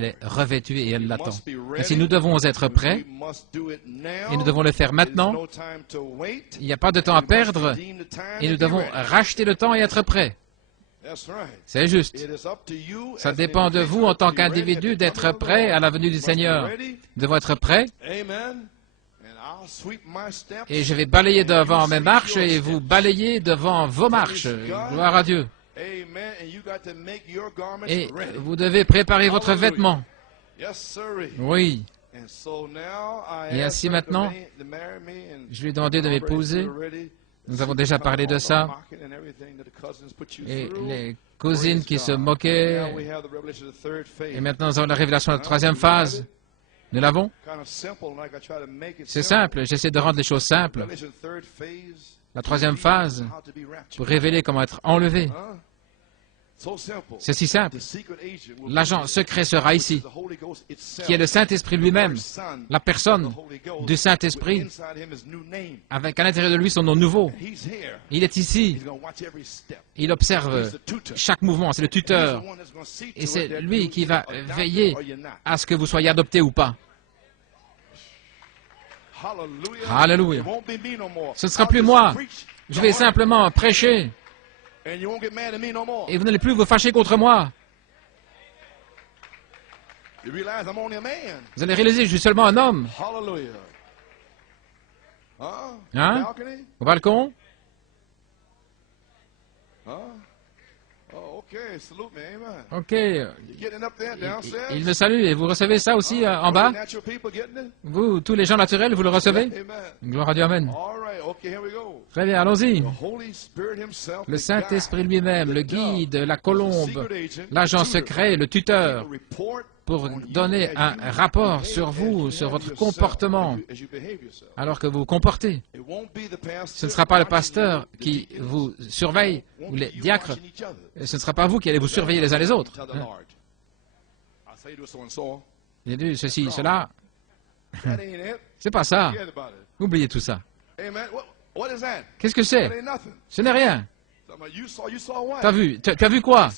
Elle est revêtue et elle l'attend. Ainsi, nous devons être prêts et nous devons le faire maintenant. Il n'y a pas de temps à perdre et nous devons racheter le temps et être prêts. C'est juste. Ça dépend de vous en tant qu'individu d'être prêt à la venue du Seigneur. Nous devons être prêts. Et je vais balayer devant mes marches et vous balayez devant vos marches. Gloire à Dieu. Et vous devez préparer votre vêtement. Oui. Et ainsi maintenant, je lui ai demandé de m'épouser. Nous avons déjà parlé de ça. Et les cousines qui se moquaient. Et maintenant, nous avons la révélation de la troisième phase. Nous l'avons? C'est simple. J'essaie de rendre les choses simples. La troisième phase, pour révéler comment être enlevé. C'est si simple. L'agent secret sera ici, qui est le Saint-Esprit lui-même, la personne du Saint-Esprit, avec à l'intérieur de lui son nom nouveau. Il est ici. Il observe chaque mouvement, c'est le tuteur. Et c'est lui qui va veiller à ce que vous soyez adopté ou pas. Alléluia. Ce ne sera plus moi. Je vais simplement prêcher. Et vous n'allez plus vous fâcher contre moi. Vous allez réaliser que je suis seulement un homme. Hein? Au balcon? OK. Il me salue et vous recevez ça aussi en bas? Vous, tous les gens naturels, vous le recevez? Gloire à Dieu, Amen. Très bien, allons-y. Le Saint-Esprit lui-même, le guide, la colombe, l'agent secret, le tuteur, pour donner un rapport sur vous, sur votre comportement, alors que vous vous comportez. Ce ne sera pas le pasteur qui vous surveille, ou les diacres, ce ne sera pas vous qui allez vous surveiller les uns les autres. Hein? J'ai dit ceci, cela. C'est pas ça. Oubliez tout ça. Qu'est-ce que c'est? Ce n'est rien. Tu as vu quoi?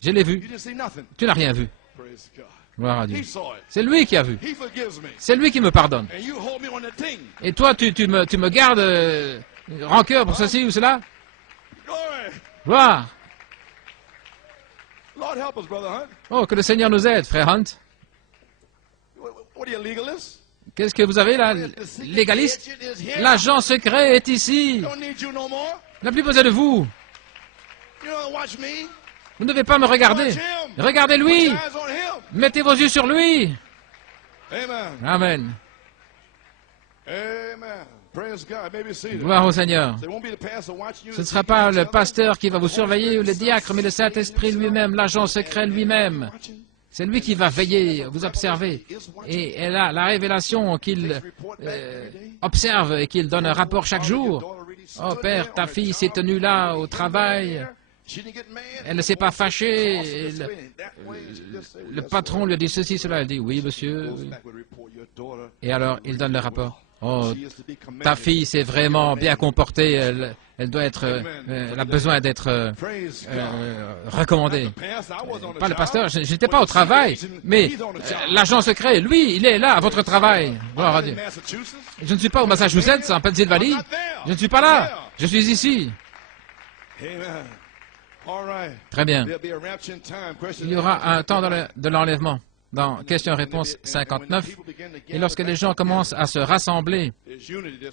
Je l'ai vu. Tu n'as rien vu. Gloire à Dieu. C'est lui qui a vu. C'est lui qui me pardonne. Et toi, tu me gardes rancœur pour ceci ou cela? Gloire. Oh, que le Seigneur nous aide, frère Hunt. Qu'est-ce que vous avez là? Légaliste? L'agent secret est ici. Il n'a plus besoin de vous. Vous ne devez pas me regarder. Regardez-lui. Mettez vos yeux sur lui. Amen. Gloire au Seigneur. Ce ne sera pas le pasteur qui va vous surveiller ou le diacre, mais le Saint-Esprit lui-même, l'agent secret lui-même. C'est lui qui va veiller, vous observer. Et elle a la révélation qu'il observe et qu'il donne un rapport chaque jour. Oh Père, ta fille s'est tenue là au travail. Elle ne s'est pas fâchée. Le patron lui a dit ceci, cela. Elle dit oui, monsieur. Oui. Et alors, il donne le rapport. Oh, ta fille s'est vraiment bien comportée. Elle doit être. Elle a besoin d'être recommandée. Pas le pasteur. Je n'étais pas au travail, mais l'agent secret, lui, il est là à votre travail. Gloire à Dieu. Je ne suis pas au Massachusetts, en Pennsylvanie. Je ne suis pas là. Je suis ici. Très bien. Il y aura un temps de l'enlèvement dans question-réponse 59. Et lorsque les gens commencent à se rassembler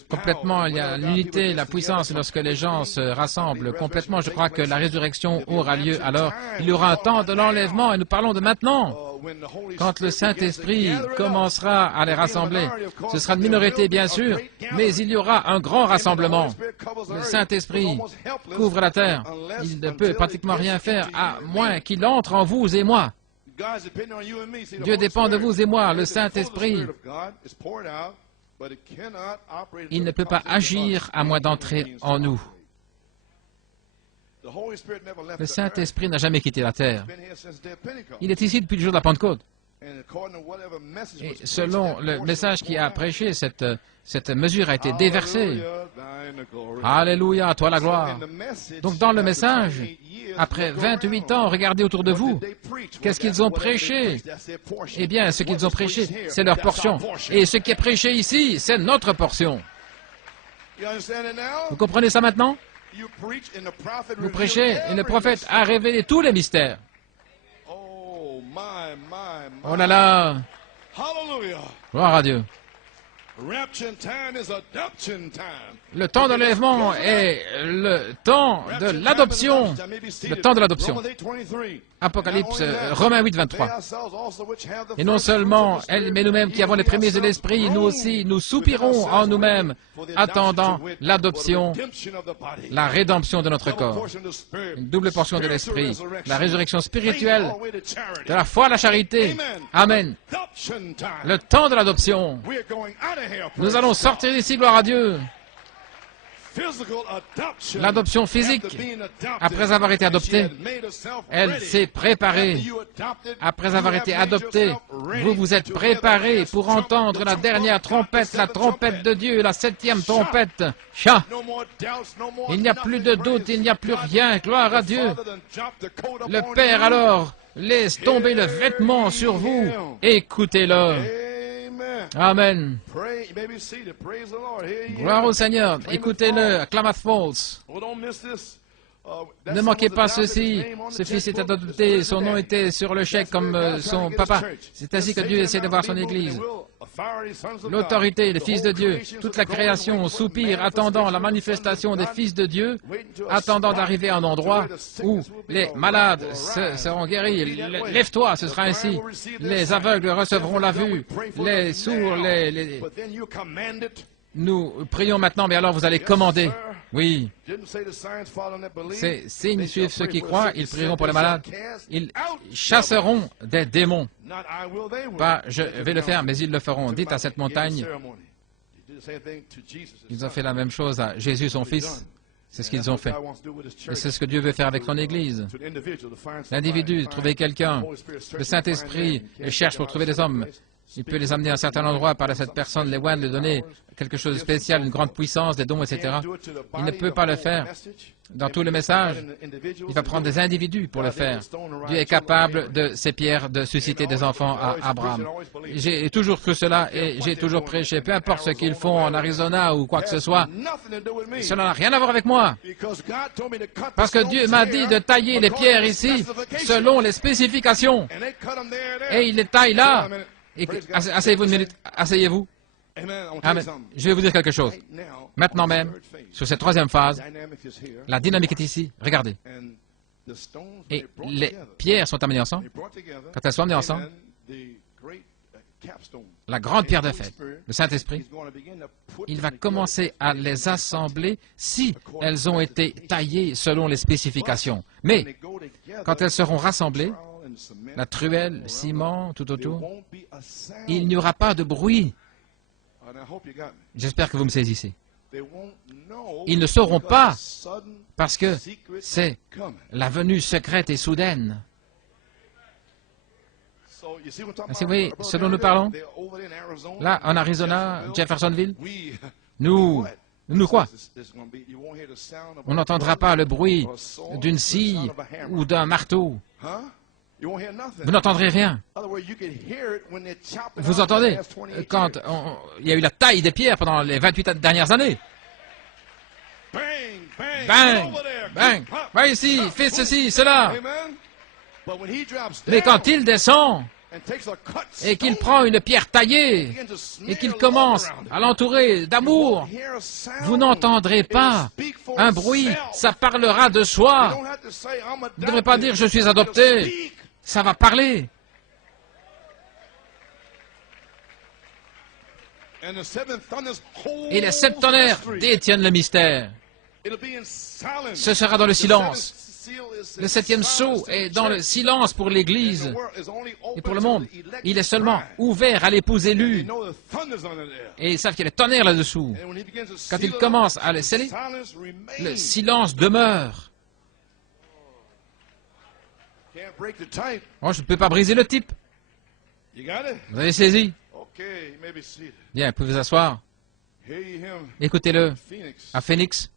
complètement, il y a l'unité, la puissance. Lorsque les gens se rassemblent complètement, je crois que la résurrection aura lieu. Alors, il y aura un temps de l'enlèvement et nous parlons de maintenant. Quand le Saint-Esprit commencera à les rassembler, ce sera une minorité bien sûr, mais il y aura un grand rassemblement. Le Saint-Esprit couvre la terre. Il ne peut pratiquement rien faire à moins qu'il entre en vous et moi. Dieu dépend de vous et moi. Le Saint-Esprit, il ne peut pas agir à moins d'entrer en nous. Le Saint-Esprit n'a jamais quitté la terre. Il est ici depuis le jour de la Pentecôte. Et selon le message qui a prêché, cette mesure a été déversée. Alléluia, à toi la gloire. Donc dans le message, après 28 ans, regardez autour de vous. Qu'est-ce qu'ils ont prêché? Eh bien, ce qu'ils ont prêché, c'est leur portion. Et ce qui est prêché ici, c'est notre portion. Vous comprenez ça maintenant? Vous prêchez et le prophète a révélé tous les mystères. Oh là là! Gloire à Dieu. Le temps de l'enlèvement est le temps de l'adoption. Le temps de l'adoption. Apocalypse, Romains 8, 23. Et non seulement elle, mais nous-mêmes qui avons les prémices de l'Esprit, nous aussi, nous soupirons en nous-mêmes, attendant l'adoption, la rédemption de notre corps. Une double portion de l'Esprit, la résurrection spirituelle, de la foi à la charité. Amen. Le temps de l'adoption. Nous allons sortir d'ici, gloire à Dieu. L'adoption physique, après avoir été adoptée, elle s'est préparée. Après avoir été adoptée, vous vous êtes préparés pour entendre la dernière trompette, la trompette de Dieu, la 7e trompette. Cha! Il n'y a plus de doute, il n'y a plus rien. Gloire à Dieu. Le Père alors laisse tomber le vêtement sur vous. Écoutez-le. Amen. Gloire au Seigneur. Écoutez-le à Klamath Falls. Ne manquez pas ceci. Ce fils était adopté. Son nom était sur le chèque comme son papa. C'est ainsi que Dieu essaie de voir son Église. L'autorité, les fils de Dieu, toute la création soupire, attendant la manifestation des fils de Dieu, attendant d'arriver à un endroit où les malades seront guéris. Lève-toi, ce sera ainsi. Les aveugles recevront la vue, les sourds, Nous prions maintenant, mais alors vous allez commander. Oui. Ces signes suivent ceux qui croient, ils prieront pour les malades. Ils chasseront des démons. Pas je vais le faire, mais ils le feront. Dites à cette montagne. Ils ont fait la même chose à Jésus, son Fils. C'est ce qu'ils ont fait. Et c'est ce que Dieu veut faire avec son Église. L'individu, trouver quelqu'un. Le Saint-Esprit cherche pour trouver des hommes. Il peut les amener à un certain endroit, parler à cette personne, les oines, lui donner quelque chose de spécial, une grande puissance, des dons, etc. Il ne peut pas le faire. Dans tout le message, il va prendre des individus pour le faire. Dieu est capable de ces pierres de susciter des enfants à Abraham. J'ai toujours cru cela et j'ai toujours prêché. Peu importe ce qu'ils font en Arizona ou quoi que ce soit, cela n'a rien à voir avec moi. Parce que Dieu m'a dit de tailler les pierres ici selon les spécifications. Et il les taille là. Asseyez-vous une minute. Asseyez-vous. Amen. Je vais vous dire quelque chose. Maintenant même, sur cette troisième phase, la dynamique est ici. Regardez. Et les pierres sont amenées ensemble. Quand elles sont amenées ensemble, la grande pierre de fête, le Saint-Esprit, il va commencer à les assembler si elles ont été taillées selon les spécifications. Mais quand elles seront rassemblées, la truelle, le ciment, tout autour, il n'y aura pas de bruit. J'espère que vous me saisissez. Ils ne sauront pas parce que c'est la venue secrète et soudaine. Vous voyez ce dont nous parlons? Là, en Arizona, Jeffersonville, nous quoi? On n'entendra pas le bruit d'une scie ou d'un marteau. Vous n'entendrez rien. Vous entendez quand il y a eu la taille des pierres pendant les 28 dernières années. Bang, bang, va ici, fais ceci, cela. Mais quand il descend et qu'il prend une pierre taillée et qu'il commence à l'entourer d'amour, vous n'entendrez pas un bruit, ça parlera de soi. Vous ne devrez pas dire « je suis adopté ». Ça va parler. Et les 7 tonnerres détiennent le mystère. Ce sera dans le silence. Le 7e sceau est dans le silence pour l'Église et pour le monde. Il est seulement ouvert à l'épouse élue. Et ils savent qu'il y a des tonnerres là-dessous. Quand il commence à les sceller, le silence demeure. Oh, je ne peux pas briser le type. Vous avez saisi? Bien, vous pouvez vous asseoir. Écoutez-le. À Phoenix,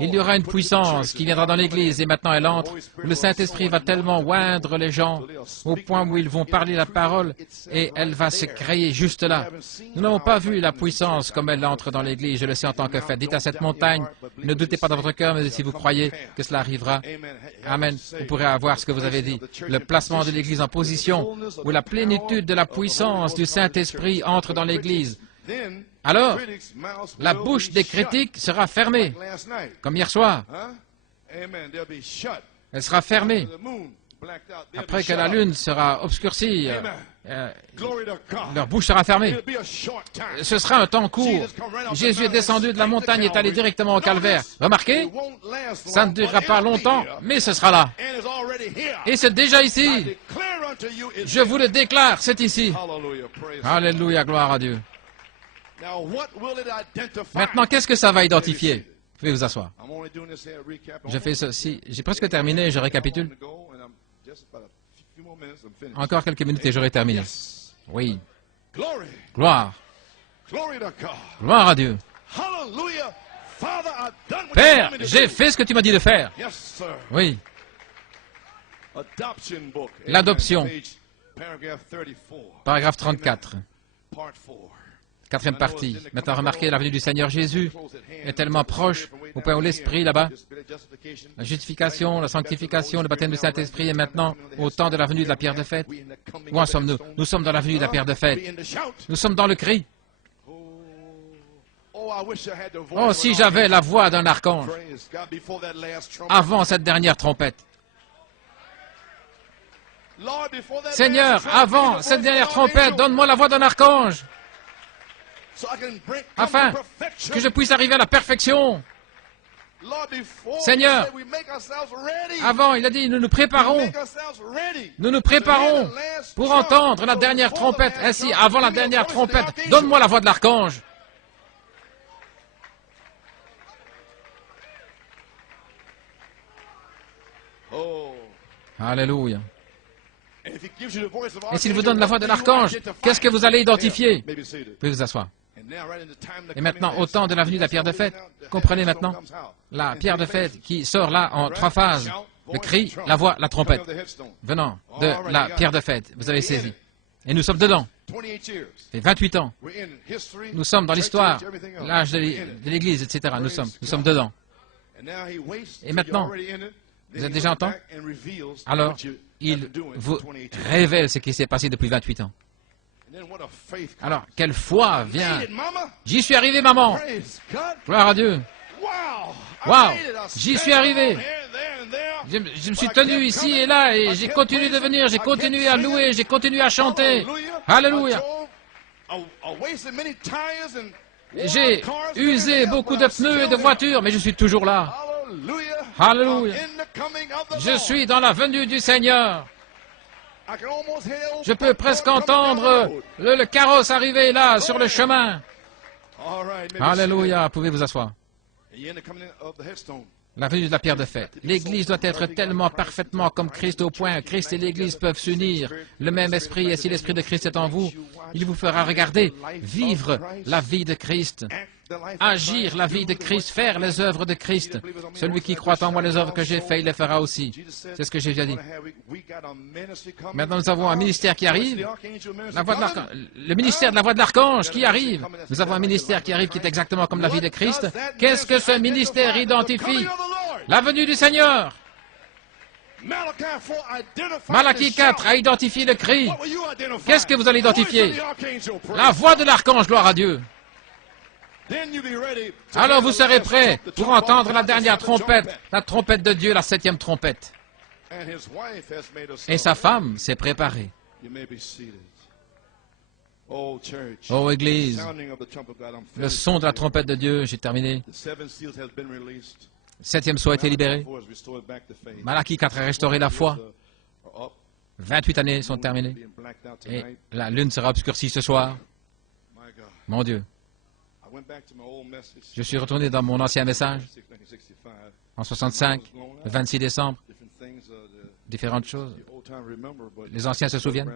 il y aura une puissance qui viendra dans l'Église et maintenant elle entre, où le Saint-Esprit va tellement oindre les gens au point où ils vont parler la parole et elle va se créer juste là. Nous n'avons pas vu la puissance comme elle entre dans l'Église, je le sais en tant que fait. Dites à cette montagne, ne doutez pas dans votre cœur, mais si vous croyez que cela arrivera, Amen, vous pourrez avoir ce que vous avez dit. Le placement de l'Église en position où la plénitude de la puissance du Saint-Esprit entre dans l'Église. Alors, la bouche des critiques sera fermée, comme hier soir. Elle sera fermée. Après que la lune sera obscurcie, leur bouche sera fermée. Ce sera un temps court. Jésus est descendu de la montagne et est allé directement au calvaire. Remarquez, ça ne durera pas longtemps, mais ce sera là. Et c'est déjà ici. Je vous le déclare, c'est ici. Alléluia, gloire à Dieu. Maintenant, qu'est-ce que ça va identifier? Vous pouvez vous asseoir. Je fais ceci. J'ai presque terminé, je récapitule. Encore quelques minutes et j'aurai terminé. Oui. Gloire. Gloire à Dieu. Père, j'ai fait ce que tu m'as dit de faire. Oui. L'adoption. Paragraphe 34. Quatrième partie. Maintenant, remarquez, la venue du Seigneur Jésus est tellement proche au point où l'Esprit, là-bas, la justification, la sanctification, le baptême du Saint-Esprit est maintenant au temps de la venue de la pierre de fête. Où en sommes-nous? Nous sommes dans la venue de la pierre de fête. Nous sommes dans le cri. Oh, si j'avais la voix d'un archange avant cette dernière trompette. Seigneur, avant cette dernière trompette, donne-moi la voix d'un archange. Afin que je puisse arriver à la perfection. Seigneur, avant, il a dit, nous nous préparons pour entendre la dernière trompette. Ainsi, avant la dernière trompette, donne-moi la voix de l'archange. Alléluia. Et s'il vous donne la voix de l'archange, qu'est-ce que vous allez identifier? Vous pouvez vous asseoir. Et maintenant, au temps de la venue de la pierre de fête, comprenez maintenant, la pierre de fête qui sort là en trois phases, le cri, la voix, la trompette, venant de la pierre de fête, vous avez saisi. Et nous sommes dedans. Ça fait 28 ans. Nous sommes dans l'histoire, l'âge de l'Église, etc. Nous sommes dedans. Et maintenant, vous êtes déjà en temps? Alors, il vous révèle ce qui s'est passé depuis 28 ans. Alors, quelle foi vient? J'y suis arrivé, maman. Gloire à Dieu. Wow, j'y suis arrivé. Je me suis tenu ici et là et j'ai continué de venir, j'ai continué à louer, j'ai continué à chanter. Alléluia. J'ai usé beaucoup de pneus et de voitures, mais je suis toujours là. Alléluia. Je suis dans la venue du Seigneur. Je peux presque entendre le carrosse arriver là, sur le chemin. Alléluia, pouvez vous asseoir. La venue de la pierre de fête. L'Église doit être tellement parfaitement comme Christ au point. Christ et l'Église peuvent s'unir. Le même esprit, et si l'Esprit de Christ est en vous, il vous fera regarder, vivre la vie de Christ, agir la vie de Christ, faire les œuvres de Christ. Celui qui croit en moi, les œuvres que j'ai faites, il les fera aussi. C'est ce que j'ai déjà dit. Maintenant, nous avons un ministère qui arrive. Le ministère de la voix de l'archange qui arrive. Nous avons un ministère qui arrive qui est exactement comme la vie de Christ. Qu'est-ce que ce ministère identifie? La venue du Seigneur. Malachie 4 a identifié le cri. Qu'est-ce que vous allez identifier? La voix de l'archange, gloire à Dieu. Alors vous serez prêts pour entendre la dernière trompette, la trompette de Dieu, la 7e trompette. Et sa femme s'est préparée. Oh Église, le son de la trompette de Dieu, j'ai terminé. 7e sceau a été libéré. Malachie 4 a restauré la foi. 28 années sont terminées. Et la lune sera obscurcie ce soir. Mon Dieu. Je suis retourné dans mon ancien message, en 65, le 26 décembre. différentes choses. Les anciens se souviennent.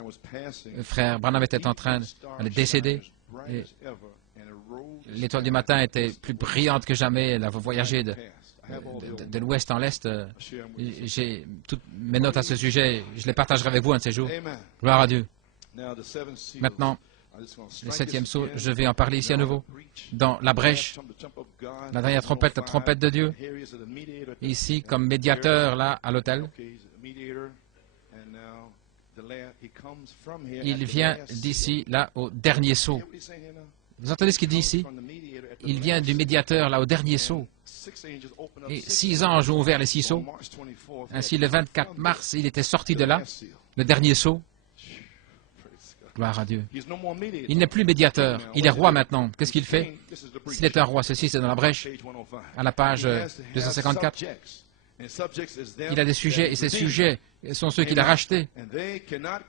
Frère Branham était en train de décéder. Et l'étoile du matin était plus brillante que jamais. Elle a voyagé de l'ouest en l'est. J'ai toutes mes notes à ce sujet. Je les partagerai avec vous un de ces jours. Gloire à Dieu. Maintenant, le 7e sceau, je vais en parler ici à nouveau. Dans la brèche, la dernière trompette, la trompette de Dieu. Ici, comme médiateur, là, à l'autel. Il vient d'ici, là, au dernier sceau. Vous entendez ce qu'il dit ici? Il vient du médiateur, là, au dernier sceau. Et 6 anges ont ouvert les 6 sceaux. Ainsi, le 24 mars, il était sorti de là, le dernier sceau. Gloire à Dieu. Il n'est plus médiateur, il est roi maintenant. Qu'est-ce qu'il fait? S'il est un roi, ceci c'est dans la brèche, à la page 254. Il a des sujets, et ces sujets sont ceux qu'il a rachetés.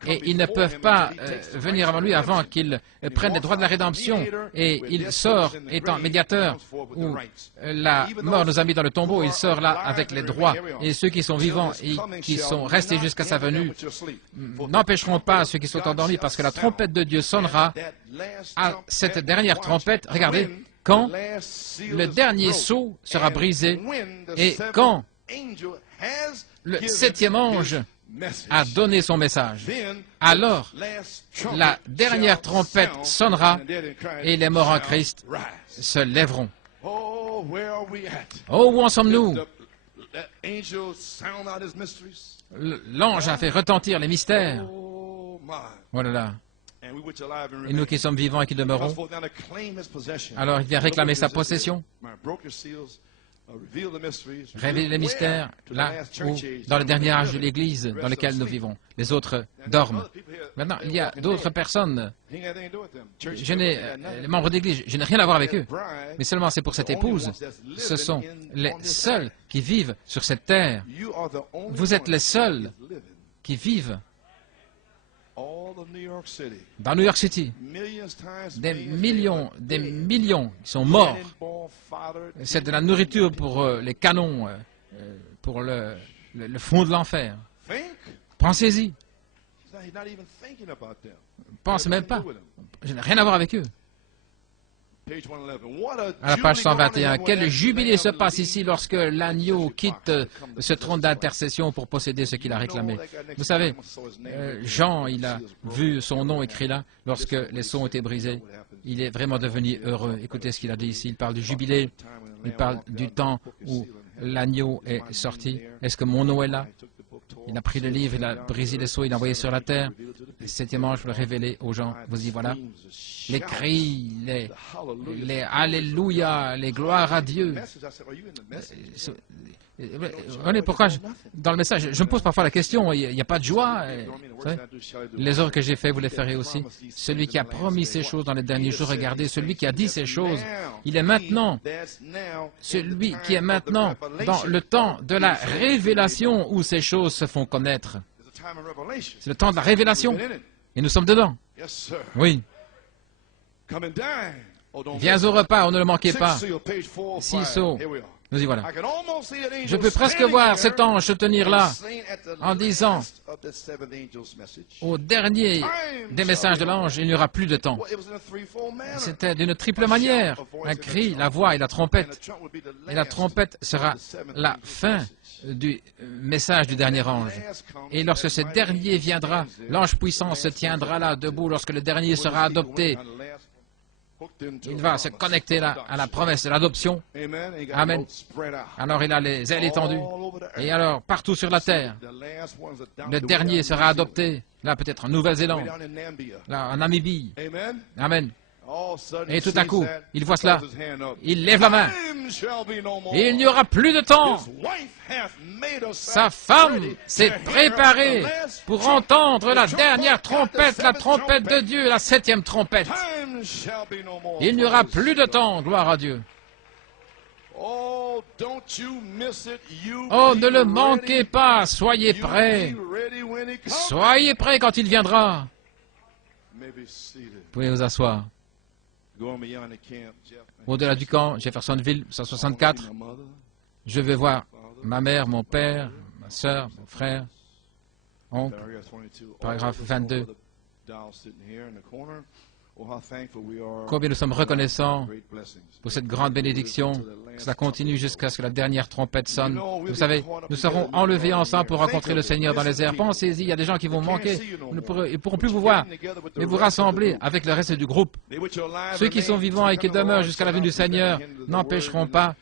Et ils ne peuvent pas venir avant lui avant qu'il prenne les droits de la rédemption. Et il sort, étant médiateur, où la mort nous a mis dans le tombeau, il sort là avec les droits. Et ceux qui sont vivants et qui sont restés jusqu'à sa venue n'empêcheront pas ceux qui sont endormis, parce que la trompette de Dieu sonnera à cette dernière trompette. Regardez, quand le dernier sceau sera brisé et quand le 7e ange a donné son message, alors la dernière trompette sonnera et les morts en Christ se lèveront. Oh, où en sommes-nous? L'ange a fait retentir les mystères. Oh là là. Et nous qui sommes vivants et qui demeurons, alors il vient réclamer sa possession. Révéler les mystères là où, dans le dernier âge de l'Église dans lequel nous vivons. Les autres dorment. Maintenant, il y a d'autres personnes. Les membres d'Église, je n'ai rien à voir avec eux. Mais seulement c'est pour cette épouse. Ce sont les seuls qui vivent sur cette terre. Vous êtes les seuls qui vivent dans New York City. Des millions qui sont morts. C'est de la nourriture pour les canons, pour le fond de l'enfer. Pensez-y. Pensez même pas. Je n'ai rien à voir avec eux. À la page 121, quel jubilé se passe ici lorsque l'agneau quitte ce trône d'intercession pour posséder ce qu'il a réclamé. Vous savez, Jean, il a vu son nom écrit là lorsque les sceaux ont été brisés. Il est vraiment devenu heureux. Écoutez ce qu'il a dit ici. Il parle du jubilé, il parle du temps où l'agneau est sorti. Est-ce que mon nom est là? Il a pris le livre, il a brisé les sceaux, il l'a envoyé sur la terre. Le 7e ange pour le révéler aux gens. Vous y voilà. Les cris, les Alléluia, les gloires à Dieu. Regardez pourquoi, dans le message, je me pose parfois la question, il n'y a pas de joie. Les œuvres que j'ai faites, vous les ferez aussi. Celui qui a promis ces choses dans les derniers jours, regardez, celui qui a dit ces choses, il est maintenant, celui qui est maintenant dans le temps de la révélation où ces choses se font connaître. C'est le temps de la révélation. Et nous sommes dedans. Oui. Viens au repas, on ne le manquait pas. 6 sceaux. Nous y voilà. Je peux presque voir cet ange se tenir là en disant au dernier des messages de l'ange, il n'y aura plus de temps. C'était d'une triple manière, un cri, la voix et la trompette. Et la trompette sera la fin du message du dernier ange. Et lorsque ce dernier viendra, l'ange puissant se tiendra là debout lorsque le dernier sera adopté. Il va se connecter là à la promesse de l'adoption. Amen. Alors il a les ailes étendues. Et alors, partout sur la terre, le dernier sera adopté. Là, peut-être en Nouvelle-Zélande. Là, en Namibie. Amen. Et tout à coup, il voit cela. Il lève la main. Et il n'y aura plus de temps. Sa femme s'est préparée pour entendre la dernière trompette, la trompette de Dieu, la 7e trompette. Il n'y aura plus de temps, gloire à Dieu. Oh, ne le manquez pas, soyez prêts. Soyez prêts quand il viendra. Vous pouvez vous asseoir. Au-delà du camp, Jeffersonville, 164, je vais voir ma mère, mon père, ma soeur, mon frère. Paragraphe 22. Combien nous sommes reconnaissants pour cette grande bénédiction, que cela continue jusqu'à ce que la dernière trompette sonne. Vous savez, nous serons enlevés ensemble pour rencontrer le Seigneur dans les airs. Pensez-y, il y a des gens qui vont manquer, ils ne pourront plus vous voir, mais vous rassembler avec le reste du groupe. Ceux qui sont vivants et qui demeurent jusqu'à la venue du Seigneur n'empêcheront pas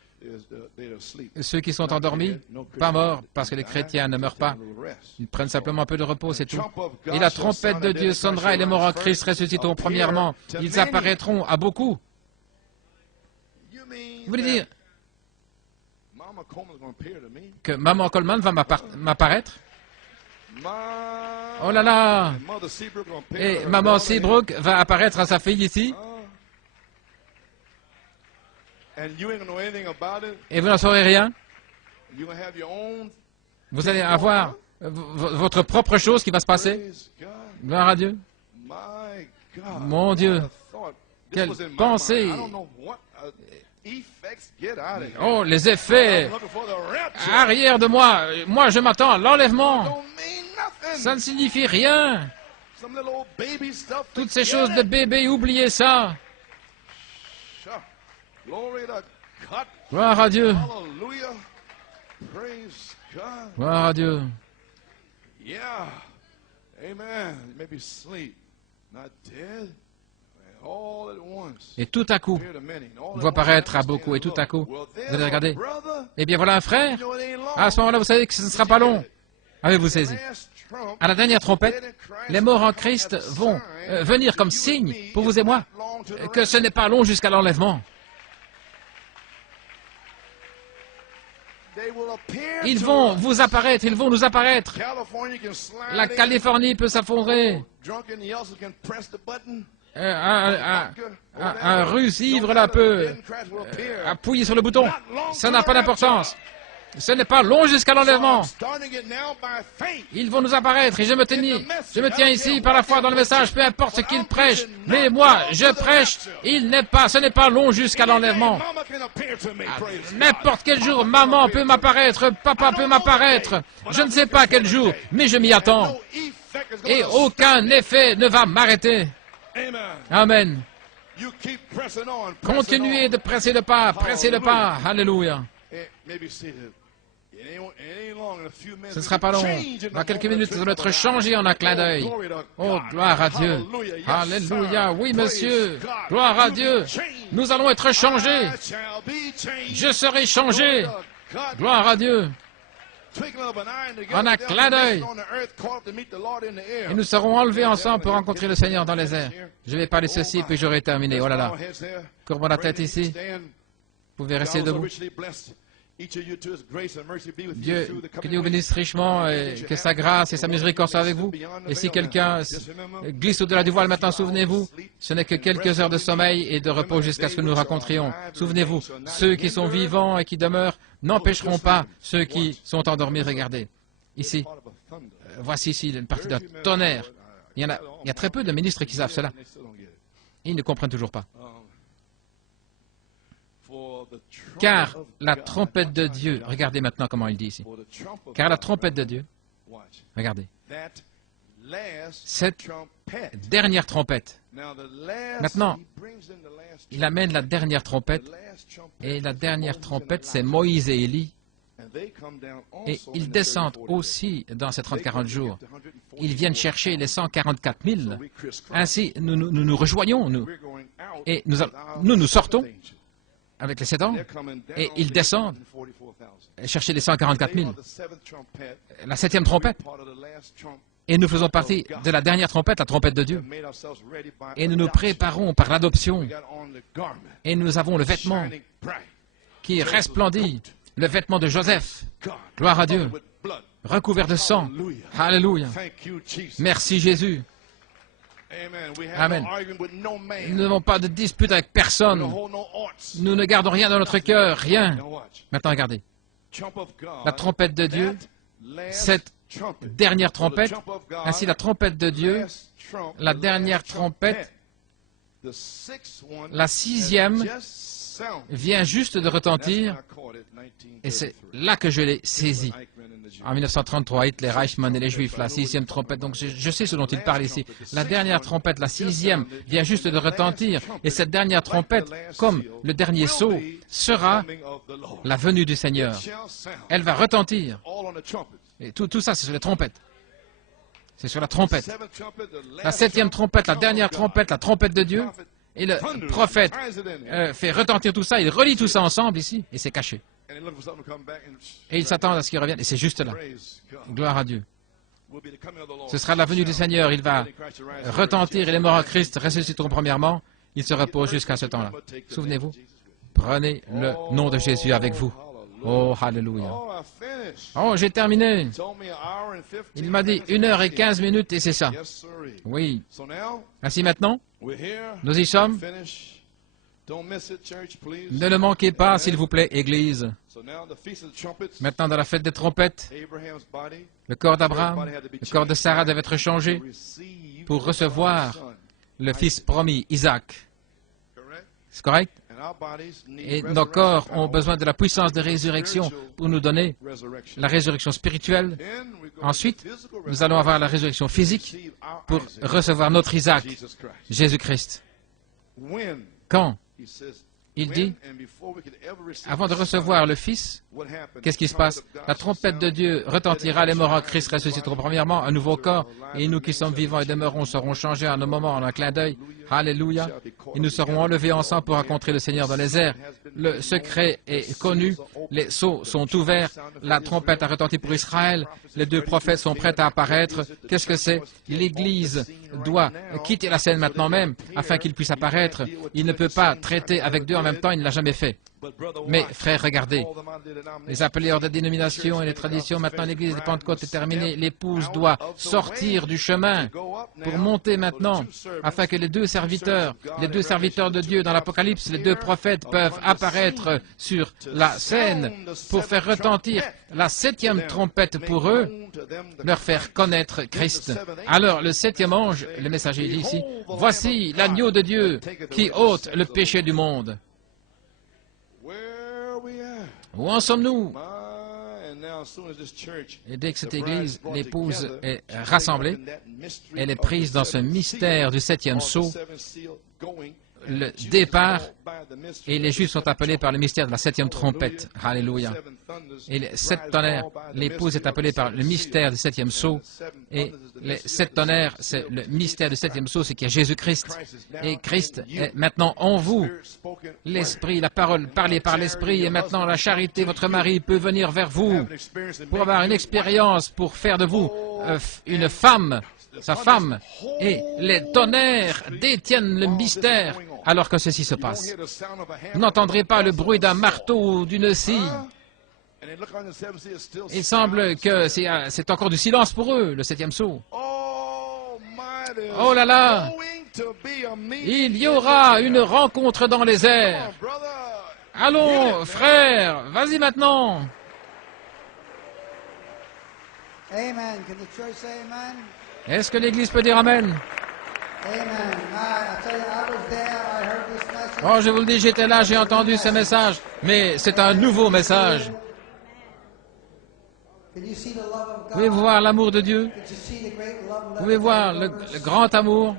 ceux qui sont endormis, pas morts, parce que les chrétiens ne meurent pas. Ils prennent simplement un peu de repos, c'est tout. Et la trompette de Dieu sonnera et les morts en Christ ressusciteront premièrement. Ils apparaîtront à beaucoup. Vous voulez dire que Maman Coleman va m'apparaître? Oh là là! Et Maman Seabrook va apparaître à sa fille ici? Et vous n'en saurez rien? Vous allez avoir votre propre chose qui va se passer? Gloire à Dieu. Mon Dieu, quelle pensée! Oh, les effets arrière de moi. Moi, je m'attends à l'enlèvement. Ça ne signifie rien. Toutes ces choses de bébé, oubliez ça. Gloire à Dieu. Gloire à Dieu. Et tout à coup, on va paraître à beaucoup, et tout à coup, vous allez regarder. Eh bien, voilà un frère. À ce moment-là, vous savez que ce ne sera pas long. Avez-vous saisi? À la dernière trompette, les morts en Christ vont venir comme signe pour vous et moi que ce n'est pas long jusqu'à l'enlèvement. Ils vont vous apparaître, ils vont nous apparaître. La Californie peut s'affondrer. Un russe ivre là peut appuyer sur le bouton. Ça n'a pas d'importance. Ce n'est pas long jusqu'à l'enlèvement. Ils vont nous apparaître et je me tiens ici par la foi dans le message, peu importe ce qu'ils prêchent. Mais moi, je prêche, ce n'est pas long jusqu'à l'enlèvement. N'importe quel jour, maman peut m'apparaître, papa peut m'apparaître. Je ne sais pas quel jour, mais je m'y attends. Et aucun effet ne va m'arrêter. Amen. Continuez de presser le pas, pressez le pas. Alléluia. Ce ne sera pas long. Dans quelques minutes, nous allons être changés en un clin d'œil. Oh, gloire à Dieu. Alléluia. Oui, monsieur. Gloire à Dieu. Nous allons être changés. Je serai changé. Gloire à Dieu. En un clin d'œil. Et nous serons enlevés ensemble pour rencontrer le Seigneur dans les airs. Je vais parler ceci, puis j'aurai terminé. Oh là là. Courbons la tête ici. Vous pouvez rester debout. Dieu, que Dieu vous bénisse richement et que sa grâce et sa miséricorde soient avec vous. Et si quelqu'un glisse au-delà du voile maintenant, souvenez-vous, ce n'est que quelques heures de sommeil et de repos jusqu'à ce que nous rencontrions. Souvenez-vous, ceux qui sont vivants et qui demeurent n'empêcheront pas ceux qui sont endormis. Regardez, ici, voici ici une partie d'un tonnerre. Il y a très peu de ministres qui savent cela. Ils ne comprennent toujours pas. Car la trompette de Dieu, regardez maintenant comment il dit ici, car la trompette de Dieu, regardez, cette dernière trompette, maintenant, il amène la dernière trompette, et la dernière trompette, c'est Moïse et Élie, et ils descendent aussi dans ces 30-40 jours. Ils viennent chercher les 144 000. Ainsi, nous rejoignons, et nous sortons avec les 7 ans, et ils descendent chercher les 144 000. La 7e trompette. Et nous faisons partie de la dernière trompette, la trompette de Dieu. Et nous nous préparons par l'adoption. Et nous avons le vêtement qui resplendit, le vêtement de Joseph. Gloire à Dieu. Recouvert de sang. Alléluia. Merci Jésus. Amen. Nous n'avons pas de dispute avec personne. Nous ne gardons rien dans notre cœur, rien. Maintenant, regardez. La trompette de Dieu, cette dernière trompette, ainsi la trompette de Dieu, la dernière trompette, la 6e, vient juste de retentir, et c'est là que je l'ai saisi. En 1933, Hitler, Eichmann et les Juifs, la 6e trompette, donc je sais ce dont il parle ici. La dernière trompette, la 6e, vient juste de retentir, et cette dernière trompette, comme le dernier sceau, sera la venue du Seigneur. Elle va retentir. Et tout ça, c'est sur les trompettes. C'est sur la trompette. La 7e trompette, la dernière trompette, la trompette de Dieu. Et le prophète fait retentir tout ça, il relie tout ça ensemble ici, et c'est caché. Et il s'attend à ce qu'il revienne, et c'est juste là. Gloire à Dieu. Ce sera la venue du Seigneur, il va retentir, et les morts en Christ ressusciteront premièrement, ils se reposent jusqu'à ce temps-là. Souvenez-vous, prenez le nom de Jésus avec vous. Oh, Alléluia. Oh, j'ai terminé. Il m'a dit 1h15 et c'est ça. Oui. Ainsi maintenant, nous y sommes. Ne le manquez pas, s'il vous plaît, Église. Maintenant, dans la fête des trompettes, le corps d'Abraham, le corps de Sarah devait être changé pour recevoir le fils promis, Isaac. C'est correct? Et nos corps ont besoin de la puissance de résurrection pour nous donner la résurrection spirituelle. Ensuite, nous allons avoir la résurrection physique pour recevoir notre Isaac, Jésus-Christ. Quand? Il dit, avant de recevoir le Fils, qu'est-ce qui se passe? La trompette de Dieu retentira, les morts en Christ ressusciteront premièrement, un nouveau corps, et nous qui sommes vivants et demeurons serons changés en un moment, en un clin d'œil. Alléluia. Et nous serons enlevés ensemble pour rencontrer le Seigneur dans les airs. Le secret est connu, les sceaux sont ouverts, la trompette a retenti pour Israël, les 2 prophètes sont prêts à apparaître. Qu'est-ce que c'est? L'Église doit quitter la scène maintenant même, afin qu'il puisse apparaître. Il ne peut pas traiter avec 2 en même temps, il ne l'a jamais fait. Mais, frères, regardez, les appelés hors des dénominations et les traditions, maintenant l'église de Pentecôte est terminée, l'épouse doit sortir du chemin pour monter maintenant, afin que les 2 serviteurs de Dieu dans l'Apocalypse, les 2 prophètes peuvent apparaître sur la scène pour faire retentir la 7e trompette pour eux, leur faire connaître Christ. Alors, le 7e ange, le messager dit ici, « Voici l'agneau de Dieu qui ôte le péché du monde. » Où en sommes-nous? Et dès que cette église, l'épouse, est rassemblée, elle est prise dans ce mystère du 7e sceau, le départ, et les Juifs sont appelés par le mystère de la 7e trompette. Alléluia. Et les 7 tonnerres, l'épouse est appelée par le mystère du 7e sceau, et les 7 tonnerres, c'est le mystère du 7e sceau, c'est qu'il y a Jésus-Christ. Et Christ est maintenant en vous. L'Esprit, la parole parlée par l'Esprit, et maintenant la charité, votre mari peut venir vers vous pour avoir une expérience, pour faire de vous une femme, sa femme, et les tonnerres détiennent le mystère alors que ceci se passe. Vous n'entendrez pas le bruit d'un marteau ou d'une scie. Il semble que c'est encore du silence pour eux, le 7e sceau. Oh là là! Il y aura une rencontre dans les airs. Allons, frère, vas-y maintenant. Est-ce que l'Église peut dire Amen? Oh, je vous le dis, j'étais là, j'ai entendu ce message, mais c'est un nouveau message. Pouvez-vous voir l'amour de Dieu? Pouvez-vous voir le grand amour?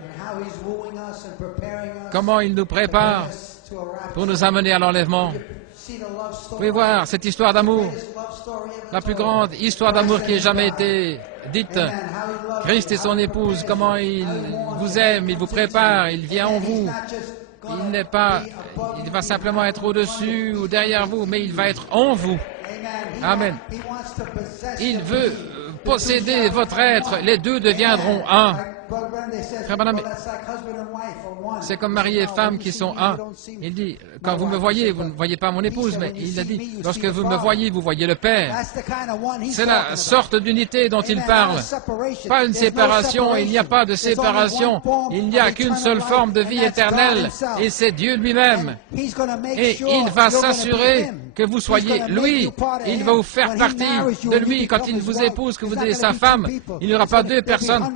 Comment il nous prépare pour nous amener à l'enlèvement? Vous pouvez voir cette histoire d'amour, la plus grande histoire d'amour qui ait jamais été dite. Christ et son épouse, comment il vous aime, il vous prépare, il vient en vous. Il va simplement être au-dessus ou derrière vous, mais il va être en vous. Amen. Il veut posséder votre être, les 2 deviendront un. Frère Branham, c'est comme mari et femme qui sont un. Il dit, quand vous me voyez, vous ne voyez pas mon épouse, mais il a dit, lorsque vous me voyez, vous voyez le Père. C'est la sorte d'unité dont il parle. Pas une séparation, il n'y a pas de séparation. Il n'y a qu'une seule forme de vie éternelle, et c'est Dieu lui-même. Et il va s'assurer que vous soyez lui. Il va vous faire partie de lui. Quand il vous épouse, que vous êtes sa femme, il n'y aura pas deux personnes,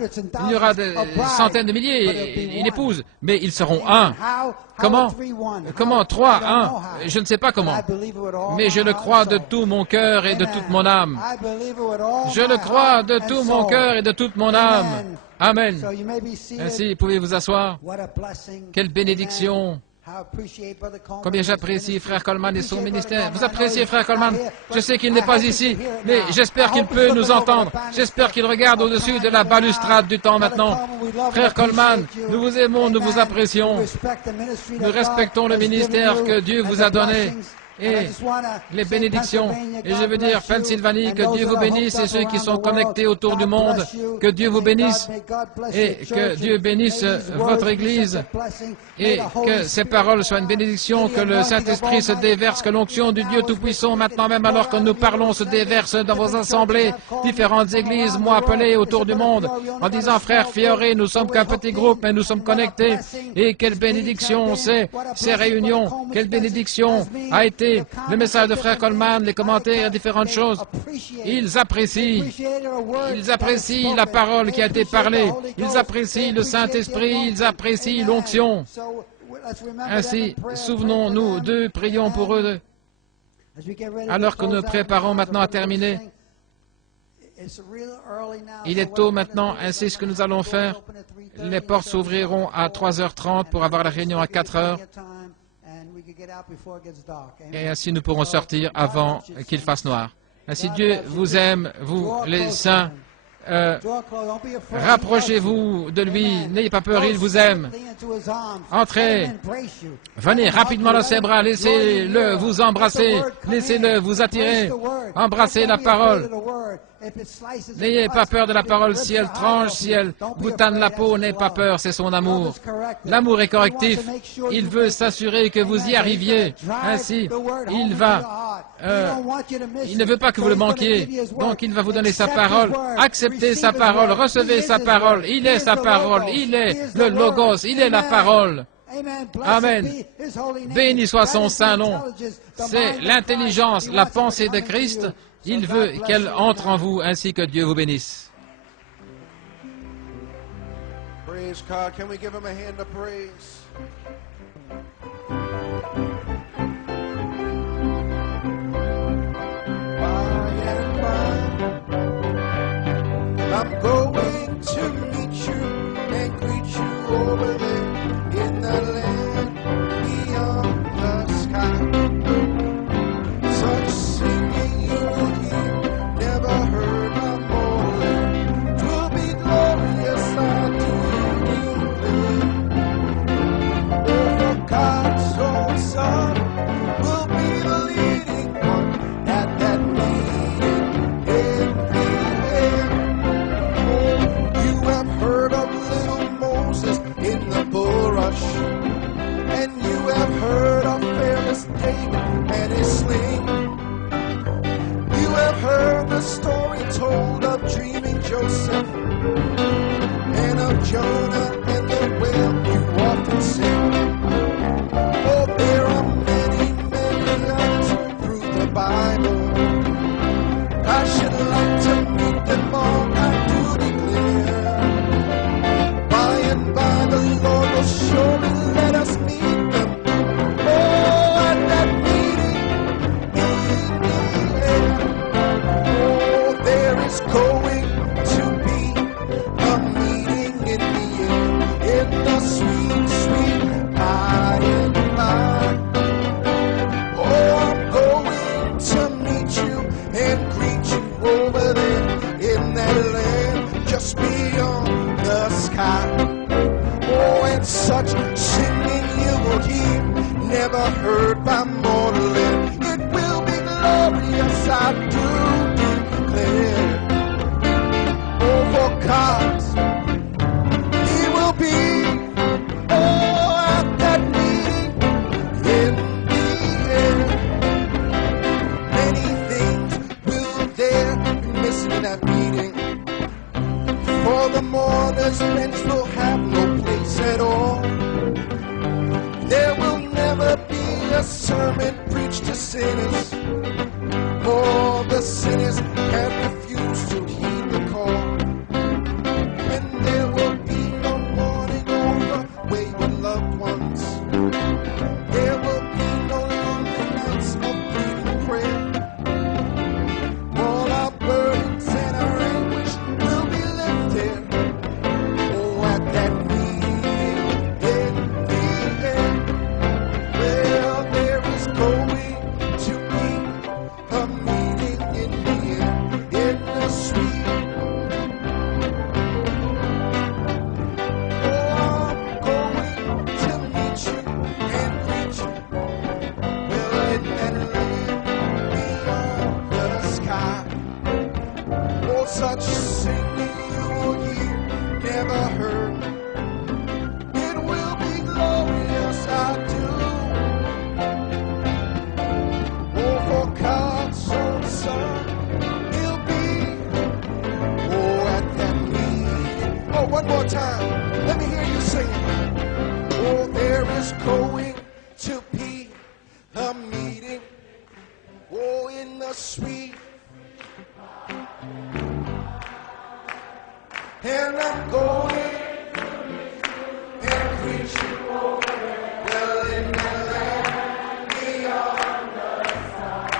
il y aura des centaines de milliers, il épouse, mais ils seront un. Comment? Comment? 3, 1. Je ne sais pas comment. Mais je le crois de tout mon cœur et de toute mon âme. Je le crois de tout mon cœur et de toute mon âme. Amen. Ainsi, pouvez vous asseoir. Quelle bénédiction. Combien j'apprécie Frère Coleman et son ministère. Vous appréciez Frère Coleman? Je sais qu'il n'est pas ici, mais j'espère qu'il peut nous entendre. J'espère qu'il regarde au-dessus de la balustrade du temps maintenant. Frère Coleman, nous vous aimons, nous vous apprécions. Nous respectons le ministère que Dieu vous a donné. Et les bénédictions. Et je veux dire, Pennsylvanie, que Dieu vous bénisse et ceux qui sont connectés autour du monde, que Dieu vous bénisse et que Dieu bénisse votre Église et que ces paroles soient une bénédiction, que le Saint-Esprit se déverse, que l'onction du Dieu Tout-Puissant, maintenant même alors que nous parlons, se déverse dans vos assemblées, différentes églises m'ont appelé autour du monde en disant, Frère Fioré, nous sommes qu'un petit groupe, mais nous sommes connectés. Et quelle bénédiction c'est, ces réunions, quelle bénédiction a été le message de Frère Coleman, les commentaires, différentes choses. Ils apprécient la parole qui a été parlée. Ils apprécient le Saint-Esprit, ils apprécient l'onction. Ainsi, souvenons-nous d'eux, prions pour eux. Alors que nous nous préparons maintenant à terminer, il est tôt maintenant, ainsi ce que nous allons faire. Les portes s'ouvriront à 3h30 pour avoir la réunion à 4h. Et ainsi nous pourrons sortir avant qu'il fasse noir. Ainsi Dieu vous aime, vous les saints. Rapprochez-vous de lui, n'ayez pas peur, il vous aime. Entrez, venez rapidement dans ses bras, laissez-le vous embrasser, laissez-le vous attirer, embrassez la parole. N'ayez pas peur de la parole, si elle tranche, si elle boutane la peau, n'ayez pas peur, c'est son amour. L'amour est correctif, il veut s'assurer que vous y arriviez. Ainsi, il ne veut pas que vous le manquiez, donc il va vous donner sa parole. Acceptez sa parole, recevez sa parole, il est sa parole, il est le Logos, il est la parole. Amen. Béni soit son saint nom. C'est l'intelligence, la pensée de Christ. Il veut qu'elle entre en vous, ainsi que Dieu vous bénisse. Praise God. Can we give him a hand of praise? By and by, I'm going to meet you and greet you over there in the land beyond the sky. Such singing you will hear, never heard a more land. 'Twill be glorious, I do declare. Oh, for God's own Son will be the leading one at that meeting in the air. Oh, you have heard of little Moses in the bulrush, and you have heard of fearless David and his sling. You have heard the story told of dreaming Joseph and of Jonah and the whale you often sing. Oh, there are many, many others through the Bible. I should like to meet them all, I do declare. By and by the Lord will surely let us meet them. Oh, at that meeting in the air. Oh, there is going to be a meeting in the air, in the sweet, sweet by and by. Oh, I'm going to meet you and greet you over there in that land just beyond the sky. Oh, and such singing you will hear, never heard by mortal ear. It will be glorious, I do declare. Oh, for God's, He will be, oh, at that meeting in the air. Many things will there be missing in that meeting. For the mourner's bench will have no place at all. There will never be a sermon preached to sinners. such singing you will hear, never heard. It will be glorious, I do. Oh, for God's own Son, He'll be, oh, at that meeting. Oh, one more time, let me hear you sing it. Oh, there is going to be a meeting, oh, in the sweet, and I'm going and preaching, well, in the land beyond the sky.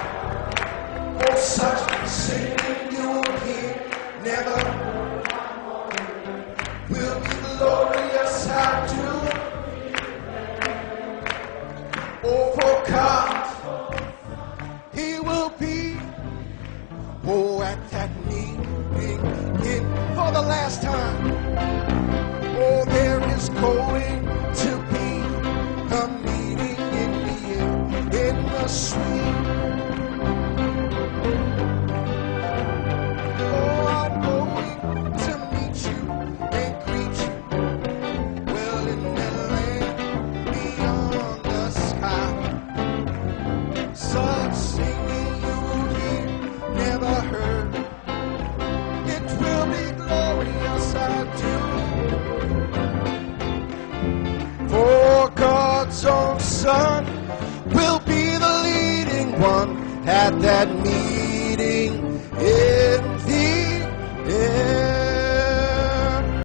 Oh, such singing you will hear, never will be glorious, I do. Oh, for God, He will be, oh, at that meeting for the last time. Oh, there is going to be a meeting in the air, in the sweet. Oh, I'm going to meet you and greet you, well, in the land beyond the sky. Such singing you will hear, never heard. It will be glorious, I do. For God's own Son will be the leading one at that meeting.